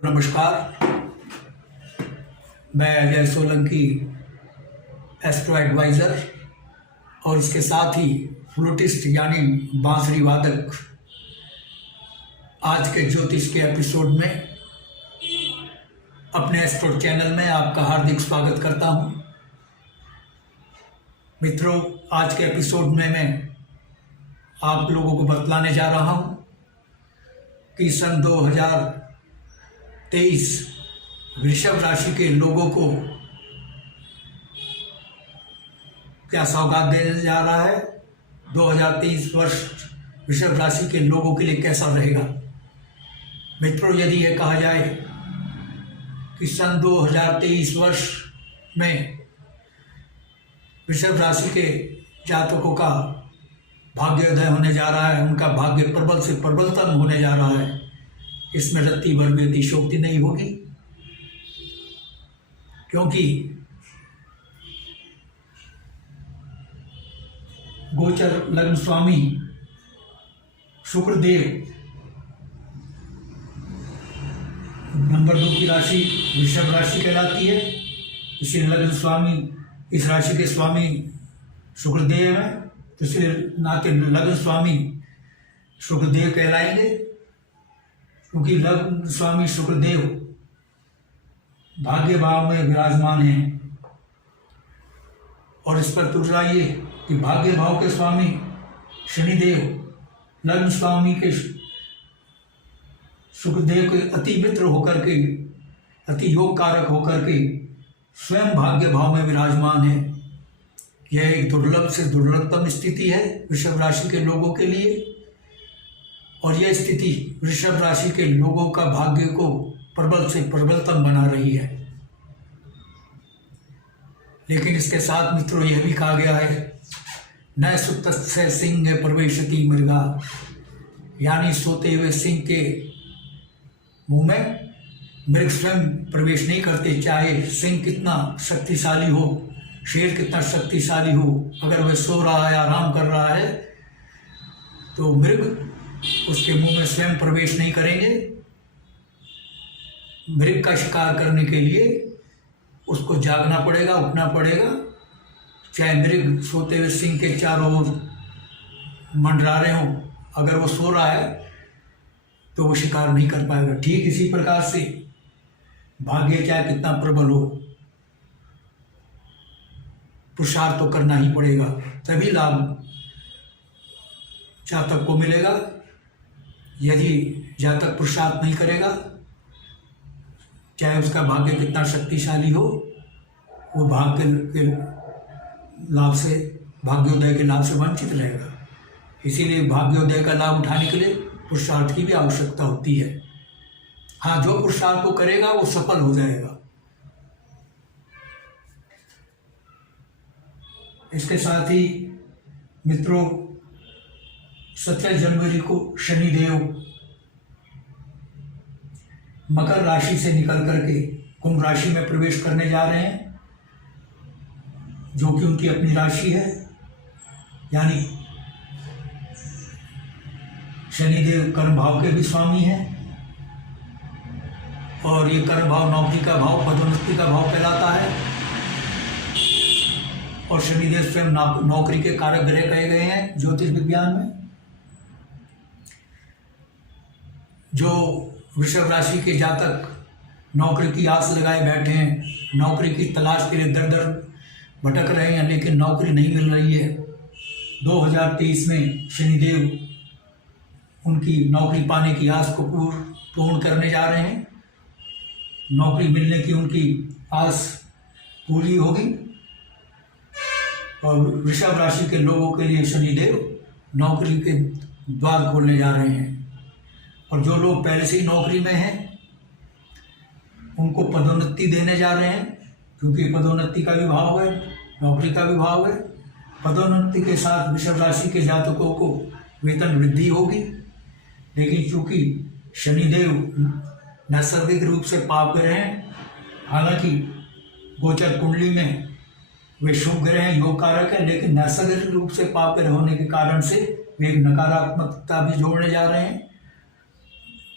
नमस्कार, मैं Ajay Solanki, astro adviser और इसके साथ ही फ्लूटिस्ट यानी बांसुरी वादक। आज के ज्योतिष के एपिसोड में अपने एस्ट्रो चैनल में आपका हार्दिक स्वागत करता हूं। मित्रों, आज के एपिसोड में मैं आप लोगों को बतलाने जा रहा हूं कि सन 2023 वृषभ राशि के लोगों को क्या सौगात देने जा रहा है। 2023 वर्ष वृषभ राशि के लोगों के लिए कैसा रहेगा। मित्रों, यदि यह कहा जाए कि सन 2023 वर्ष में वृषभ राशि के जातकों का भाग्योदय होने जा रहा है, उनका भाग्य प्रबल से प्रबलतम होने जा रहा है, इसमें रत्ती भर भी अतिशयोक्ति नहीं होगी, क्योंकि गोचर लग्न स्वामी शुक्रदेव नंबर 2 की राशि वृषभ राशि कहलाती है। इसलिए लग्न स्वामी, इस राशि के स्वामी शुक्रदेव है, तो इसलिए नाते लग्न स्वामी शुक्रदेव कहलाएंगे, क्योंकि लग्न स्वामी शुक्रदेव भाग्य भाव में विराजमान हैं। और इस पर तुलना ये कि भाग्य भाव के स्वामी शनिदेव लग्न स्वामी के शुक्रदेव के अति मित्र होकर के, अति योग कारक होकर के स्वयं भाग्य भाव में विराजमान है। यह एक दुर्लभ से दुर्लभतम स्थिति है वृषभ राशि के लोगों के लिए, और यह स्थिति वृषभ राशि के लोगों का भाग्य को प्रबल से प्रबलतम बना रही है। लेकिन इसके साथ मित्रों यह भी कहा गया है, न सुतस्य सिंह प्रवेशति मृगा, यानी सोते हुए सिंह के मुंह में मृग स्वयं प्रवेश नहीं करते। चाहे सिंह कितना शक्तिशाली हो, शेर कितना शक्तिशाली हो, अगर वह सो रहा है, आराम कर रहा है, तो मृग उसके मुंह में स्वयं प्रवेश नहीं करेंगे। मृग का शिकार करने के लिए उसको जागना पड़ेगा, उठना पड़ेगा। चाहे मृग सोते हुए सिंह के चारों ओर मंडरा रहे हों, अगर वो सो रहा है तो वो शिकार नहीं कर पाएगा। ठीक इसी प्रकार से भाग्य चाहे कितना प्रबल हो, पुरुषार्थ तो करना ही पड़ेगा, तभी लाभ जातक को मिलेगा। यदि जातक पुरुषार्थ नहीं करेगा, चाहे उसका भाग्य कितना शक्तिशाली हो, वो भाग्य के लाभ से, भाग्योदय के लाभ से वंचित रहेगा। इसीलिए भाग्योदय का लाभ उठाने के लिए पुरुषार्थ की भी आवश्यकता होती है। हाँ, जो पुरुषार्थ को करेगा वो सफल हो जाएगा। इसके साथ ही मित्रों, 27 जनवरी को शनिदेव मकर राशि से निकल करके कुंभ राशि में प्रवेश करने जा रहे हैं, जो कि उनकी अपनी राशि है। यानी शनिदेव कर्म भाव के भी स्वामी हैं, और ये कर्म भाव नौकरी का भाव, पदोन्नति का भाव कहलाता है। और शनिदेव स्वयं नौकरी के कारक ग्रह कहे गए हैं ज्योतिष विज्ञान में। जो वृषभ राशि के जातक नौकरी की आस लगाए बैठे हैं, नौकरी की तलाश के लिए दर दर भटक रहे हैं, लेकिन नौकरी नहीं मिल रही है, 2023 में शनिदेव उनकी नौकरी पाने की आस को पूर्ण करने जा रहे हैं। नौकरी मिलने की उनकी आस पूरी होगी, और वृषभ राशि के लोगों के लिए शनिदेव नौकरी के द्वार खोलने जा रहे हैं। और जो लोग पहले से ही नौकरी में हैं, उनको पदोन्नति देने जा रहे हैं, क्योंकि पदोन्नति का भी भाव है, नौकरी का भी भाव है। पदोन्नति के साथ वृषभ राशि के जातकों को वेतन वृद्धि होगी। लेकिन चूंकि शनिदेव नैसर्गिक रूप से पाप ग्रह हैं, हालांकि गोचर कुंडली में वे शुभ ग्रह हैं, योग कारक है, लेकिन नैसर्गिक रूप से पाप ग्रह होने के कारण से वे एक नकारात्मकता भी जोड़ने जा रहे हैं।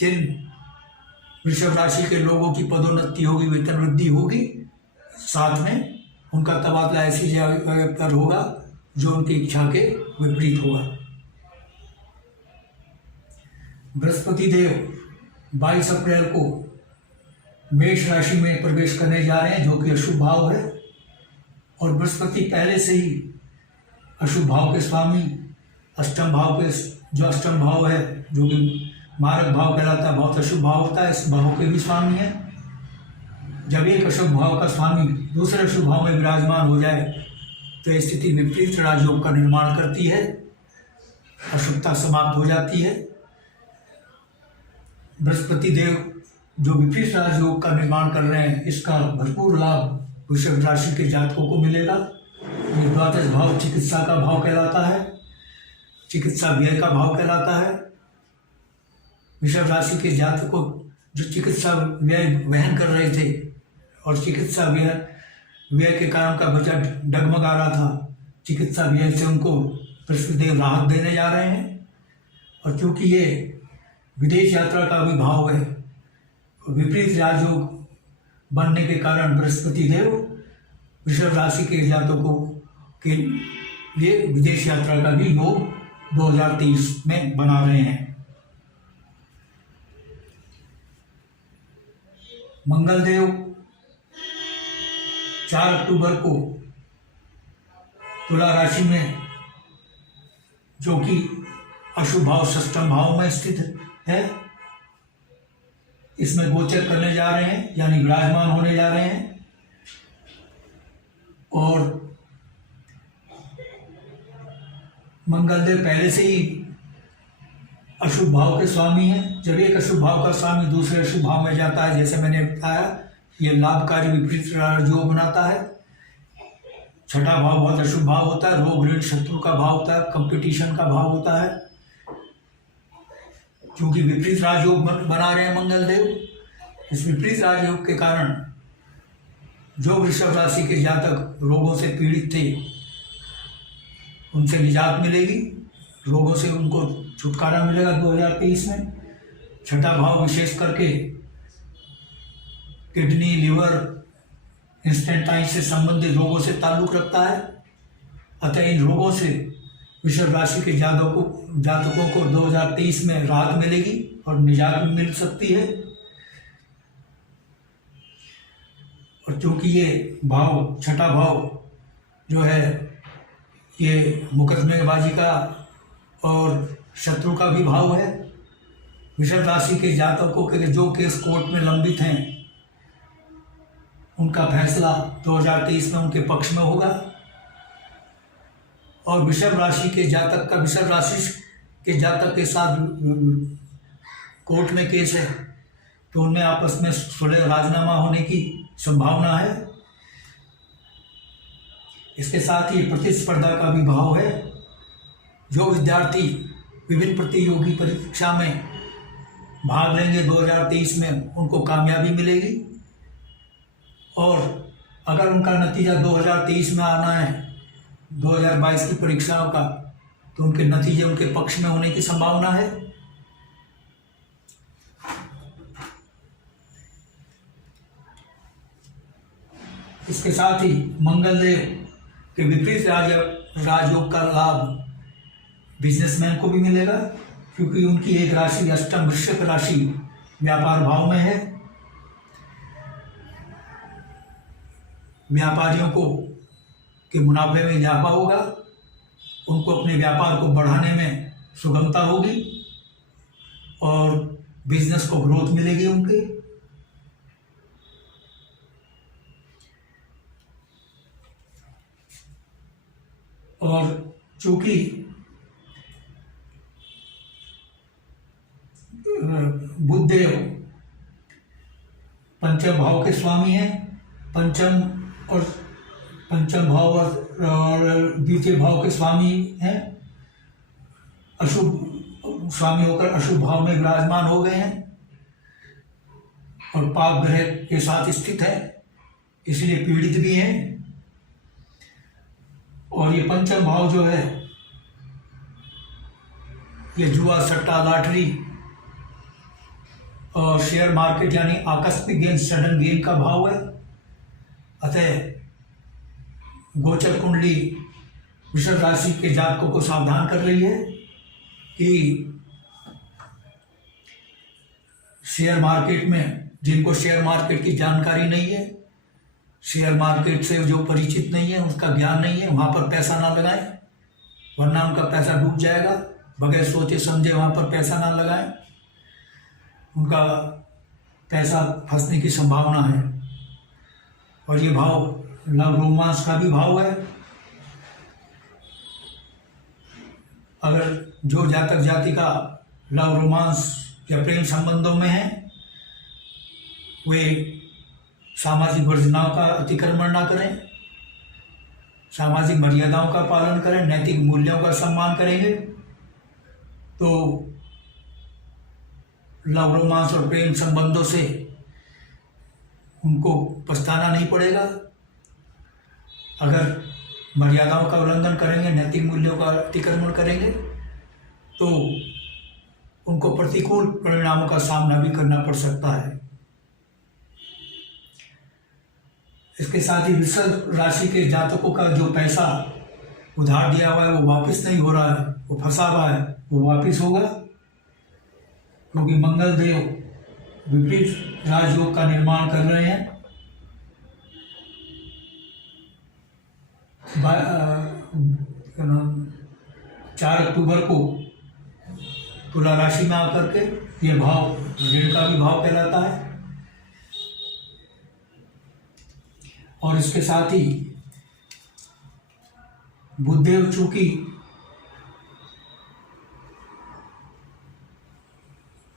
जिन वृषभ राशि के लोगों की पदोन्नति होगी, वेतन वृद्धि होगी, साथ में उनका तबादला ऐसी जगह पर होगा जो उनकी इच्छा के विपरीत होगा। बृहस्पति देव 22 अप्रैल को मेष राशि में प्रवेश करने जा रहे हैं, जो कि अशुभ भाव है। और बृहस्पति पहले से ही अशुभ भाव के स्वामी, अष्टम भाव के, जो अष्टम भाव है जो कि मारक भाव कहलाता है, बहुत अशुभ भाव होता है, इस भाव के भी स्वामी है। जब एक अशुभ भाव का स्वामी दूसरे अशुभ भाव में विराजमान हो जाए तो स्थिति विपरीत राजयोग का निर्माण करती है, अशुभता समाप्त हो जाती है। बृहस्पति देव जो विपरीत राजयोग का निर्माण कर रहे हैं, इसका भरपूर लाभ वृषभ राशि के जातकों को मिलेगा। ये द्वादश भाव चिकित्सा का भाव कहलाता है, चिकित्सा व्यय का भाव कहलाता है। वृषभ राशि के जातकों जो चिकित्सा व्यय वहन कर रहे थे और चिकित्सा व्यय के कारण का बजट डगमगा रहा था, चिकित्सा व्यय से उनको बृहस्पति देव राहत देने जा रहे हैं। और क्योंकि ये विदेश यात्रा का भी भाव है, विपरीत राजयोग बनने के कारण बृहस्पति देव वृषभ राशि के जातकों के लिए विदेश यात्रा का भी योग 2023 में बना रहे हैं। मंगल देव 4 अक्टूबर को तुला राशि में, जो कि अशुभ भाव षष्ठम भाव में स्थित है, इसमें गोचर करने जा रहे हैं, यानी विराजमान होने जा रहे हैं। और मंगल देव पहले से ही अशुभ भाव के स्वामी हैं। जब एक अशुभ भाव का स्वामी दूसरे अशुभ भाव में जाता है, जैसे मैंने बताया, ये लाभकारी विपरीत राजयोग बनाता है। छठा भाव बहुत अशुभ भाव होता है, रोग ऋण शत्रु का भाव होता है, कंपटीशन का भाव होता है। क्योंकि विपरीत राजयोग बना रहे हैं मंगल देव, इस विपरीत राजयोग के कारण जो वृषभ राशि के जातक रोगों से पीड़ित थे, उनसे निजात मिलेगी, रोगों से उनको छुटकारा मिलेगा 2023 में। छठा भाव विशेष करके किडनी, लिवर, इंस्टेंटाइटिस से संबंधित रोगों से ताल्लुक रखता है। अतः इन रोगों से वृषभ राशि के जातकों को 2023 में राहत मिलेगी और निजात भी मिल सकती है। और क्योंकि ये भाव, छठा भाव जो है, ये मुकदमेबाजी का और शत्रु का भी भाव है। वृषभ राशि के जातकों के जो केस कोर्ट में लंबित हैं, उनका फैसला 2023 में उनके पक्ष में होगा। और वृषभ राशि के जातक के साथ कोर्ट में केस है, तो उनमें आपस में सुलह राजीनामा होने की संभावना है। इसके साथ ही प्रतिस्पर्धा का भी भाव है। जो विद्यार्थी विभिन्न प्रतियोगी परीक्षा में भाग लेंगे 2023 में, उनको कामयाबी मिलेगी। और अगर उनका नतीजा 2023 में आना है 2022 की परीक्षाओं का, तो उनके नतीजे उनके पक्ष में होने की संभावना है। इसके साथ ही मंगल देव के विपरीत राजयोग का लाभ बिजनेसमैन को भी मिलेगा, क्योंकि उनकी एक राशि अष्टम वृश्चिक राशि व्यापार भाव में है। व्यापारियों को के मुनाफे में इजाफा होगा, उनको अपने व्यापार को बढ़ाने में सुगमता होगी और बिजनेस को ग्रोथ मिलेगी उनके। और चूंकि बुधदेव पंचम भाव के स्वामी हैं, पंचम भाव और द्वितीय भाव के स्वामी हैं, अशुभ स्वामी होकर अशुभ भाव में विराजमान हो गए हैं और पाप ग्रह के साथ स्थित है, इसलिए पीड़ित भी हैं। और ये पंचम भाव जो है, ये जुआ, सट्टा, लॉटरी और शेयर मार्केट यानी आकस्मिक गेन, सडन गेन का भाव है। अतः गोचर कुंडली वृषभ राशि के जातकों को सावधान कर रही है कि शेयर मार्केट में, जिनको शेयर मार्केट की जानकारी नहीं है, शेयर मार्केट से जो परिचित नहीं है, उसका ज्ञान नहीं है, वहाँ पर पैसा ना लगाएं, वरना उनका पैसा डूब जाएगा। बगैर सोचे समझे वहाँ पर पैसा ना लगाएं, उनका पैसा फंसने की संभावना है। और ये भाव लव रोमांस का भी भाव है। अगर जो जातक जातिका लव रोमांस या प्रेम संबंधों में है, वे सामाजिक वर्जनाओं का अतिक्रमण ना करें, सामाजिक मर्यादाओं का पालन करें, नैतिक मूल्यों का सम्मान करेंगे तो लव रोमांस और प्रेम संबंधों से उनको पछताना नहीं पड़ेगा। अगर मर्यादाओं का उल्लंघन करेंगे, नैतिक मूल्यों का अतिक्रमण करेंगे तो उनको प्रतिकूल परिणामों का सामना भी करना पड़ सकता है। इसके साथ ही वृषभ राशि के जातकों का जो पैसा उधार दिया हुआ है वो वापस नहीं हो रहा है, वो फंसा हुआ है, वो वापस होगा, क्योंकि मंगल देव विपरीत राजयोग का निर्माण कर रहे हैं। 4 अक्टूबर को तुला राशि में आकर के ये भाव ऋण का भी भाव कहलाता है। और इसके साथ ही बुधदेव चूंकि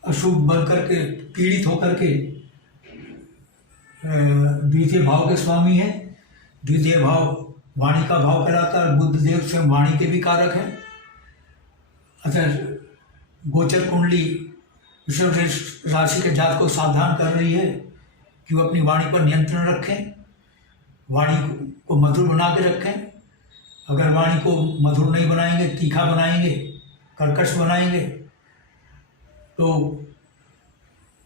अशुभ बन करके, पीड़ित होकर के द्वितीय भाव के स्वामी है। द्वितीय भाव वाणी का भाव कहलाता है। बुधदेव स्वयं वाणी के भी कारक हैं। अच्छा, गोचर कुंडली वृषभ राशि के जात को सावधान कर रही है कि वो अपनी वाणी पर नियंत्रण रखें, वाणी को मधुर बना के रखें। अगर वाणी को मधुर नहीं बनाएंगे, तीखा बनाएंगे, कर्कश बनाएंगे तो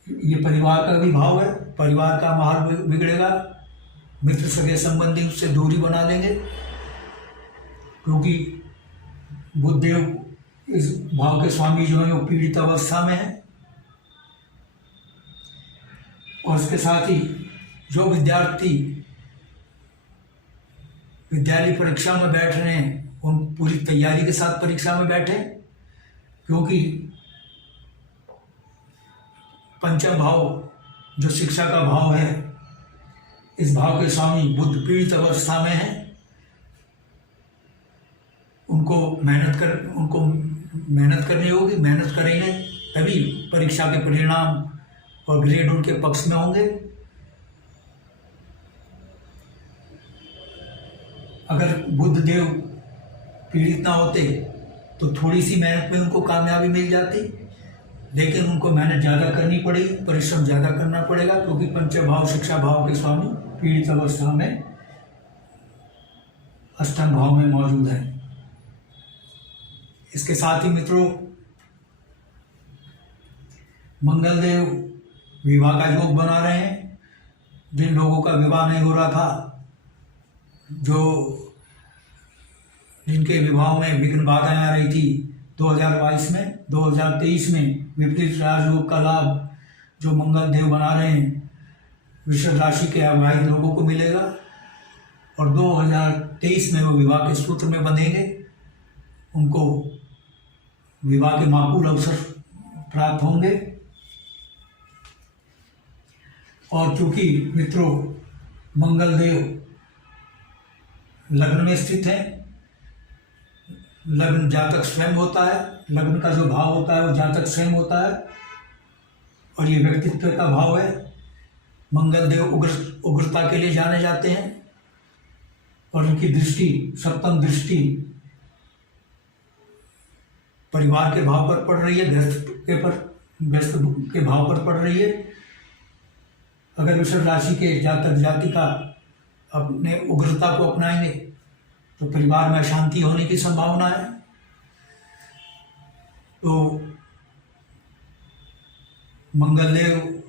ये परिवार का भी भाव है, परिवार का माहौल बिगड़ेगा, मित्र सगे संबंधी उससे दूरी बना देंगे, क्योंकि बुधदेव इस भाव के स्वामी जो है वो पीड़ित अवस्था में है। और इसके साथ ही जो विद्यार्थी विद्यालय परीक्षा में बैठ रहे हैं, उन पूरी तैयारी के साथ परीक्षा में बैठे, क्योंकि पंचम भाव जो शिक्षा का भाव है, इस भाव के स्वामी बुध पीड़ित अवस्था में है। उनको मेहनत करनी होगी, मेहनत करेंगे तभी परीक्षा के परिणाम और ग्रेड उनके पक्ष में होंगे। अगर बुध देव पीड़ित ना होते तो थोड़ी सी मेहनत में उनको कामयाबी मिल जाती, लेकिन उनको मेहनत ज़्यादा करनी पड़ेगी, परिश्रम ज़्यादा करना पड़ेगा, क्योंकि पंचम भाव शिक्षा भाव के स्वामी पीड़ित अवस्था में अष्टम भाव में मौजूद है। इसके साथ ही मित्रों, मंगल देव विवाह का योग बना रहे हैं। जिन लोगों का विवाह नहीं हो रहा था, जिनके विवाह में विघ्न बाधाएं आ रही थी 2022 में, 2023 में विपरीत राजयोग का लाभ जो मंगल देव बना रहे हैं वृषभ राशि के अविवाहित लोगों को मिलेगा। और 2023 में वो विवाह के सूत्र में बंधेंगे, उनको विवाह के माकूल अवसर प्राप्त होंगे। और चूंकि मित्रों मंगल देव लग्न में स्थित है, लग्न जातक स्वयं होता है, लग्न का जो भाव होता है वो जातक स्वयं होता है, और ये व्यक्तित्व का भाव है। मंगल देव उग्रता के लिए जाने जाते हैं, और उनकी दृष्टि, सप्तम दृष्टि परिवार के भाव पर पड़ रही है, गृहस्थ के भाव पर पड़ रही है। अगर वृषभ राशि के जातक जातिका अपने उग्रता को अपनाएंगे तो परिवार में अशांति होने की संभावना है। तो मंगलदेव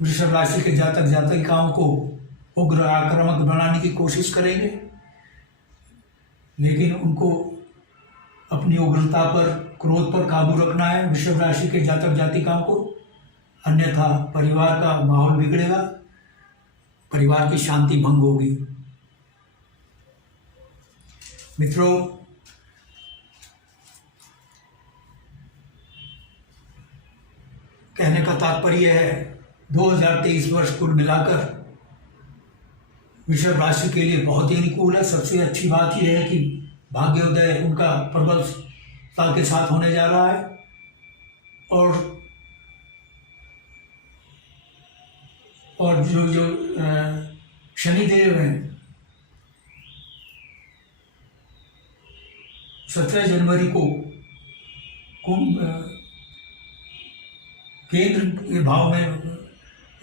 वृषभ राशि के जातक जातिकाओं को उग्र आक्रामक बनाने की कोशिश करेंगे, लेकिन उनको अपनी उग्रता पर, क्रोध पर काबू रखना है वृषभ राशि के जातक जातिकाओं को, अन्यथा परिवार का माहौल बिगड़ेगा, परिवार की शांति भंग होगी। मित्रों, कहने का तात्पर्य है 2023 वर्ष कुल मिलाकर वृषभ राशि के लिए बहुत ही अनुकूल है। सबसे अच्छी बात यह है कि भाग्योदय उनका प्रबलता के साथ होने जा रहा है और जो शनिदेव हैं 17 जनवरी को केंद्र के भाव में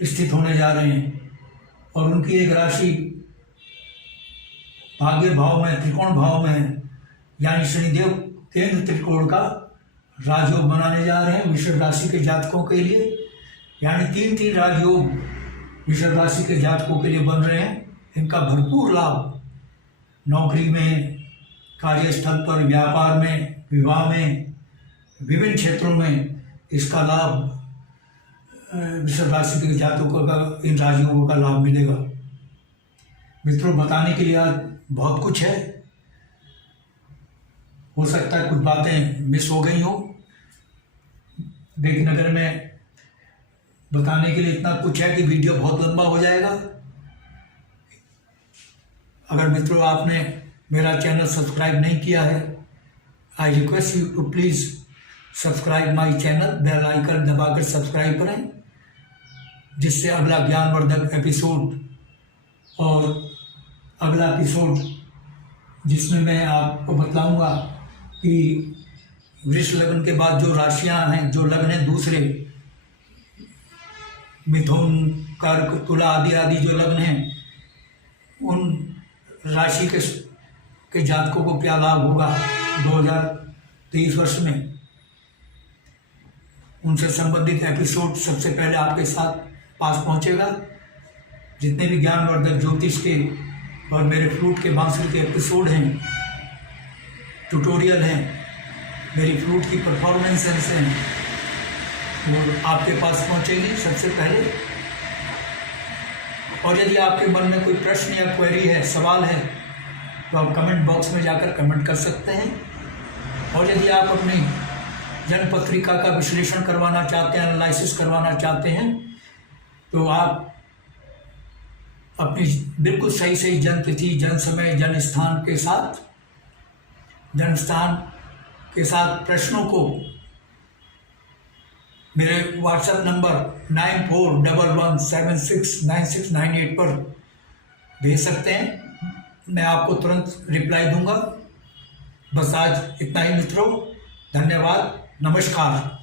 स्थित होने जा रहे हैं और उनकी एक राशि भाग्य भाव में, त्रिकोण भाव में है, यानी शनिदेव केंद्र त्रिकोण का राजयोग बनाने जा रहे हैं वृषभ राशि के जातकों के लिए। यानी 3 राजयोग वृषभ राशि के जातकों के लिए बन रहे हैं। इनका भरपूर लाभ नौकरी में, कार्यस्थल पर, व्यापार में, विवाह में, विभिन्न क्षेत्रों में इसका लाभ वृषभ राशि के जातकों का, इन राजयोगों का लाभ मिलेगा। मित्रों, बताने के लिए आज बहुत कुछ है, हो सकता है कुछ बातें मिस हो गई हो। नगर में बताने के लिए इतना कुछ है कि वीडियो बहुत लंबा हो जाएगा। अगर मित्रों आपने मेरा चैनल सब्सक्राइब नहीं किया है, I request you to please subscribe my channel, bell icon दबाकर सब्सक्राइब करें, जिससे अगला ज्ञानवर्धक एपिसोड और अगला एपिसोड जिसमें मैं आपको बताऊंगा कि वृष लग्न के बाद जो राशियां हैं, जो लग्न हैं दूसरे, मिथुन, कर्क, तुला आदि जो लग्न हैं, उन राशि के जातकों को क्या लाभ होगा 2023 वर्ष में, उनसे संबंधित एपिसोड सबसे पहले आपके साथ पास पहुंचेगा। जितने भी ज्ञानवर्धक ज्योतिष के और मेरे फ्लूट के बांसुरी के एपिसोड हैं, ट्यूटोरियल हैं, मेरी फ्लूट की परफॉर्मेंसेस हैं, वो आपके पास पहुंचेगी सबसे पहले। और यदि आपके मन में कोई प्रश्न या क्वेरी है, सवाल है, तो आप कमेंट बॉक्स में जाकर कमेंट कर सकते हैं। और यदि आप अपनी जन्म पत्रिका का विश्लेषण करवाना चाहते हैं, एनालिसिस करवाना चाहते हैं, तो आप अपनी बिल्कुल सही जन्म तिथि, जन्म समय, जन्म स्थान के साथ प्रश्नों को मेरे व्हाट्सएप नंबर 9411769698 पर भेज सकते हैं। मैं आपको तुरंत रिप्लाई दूंगा। बस आज इतना ही मित्रों, धन्यवाद, नमस्कार।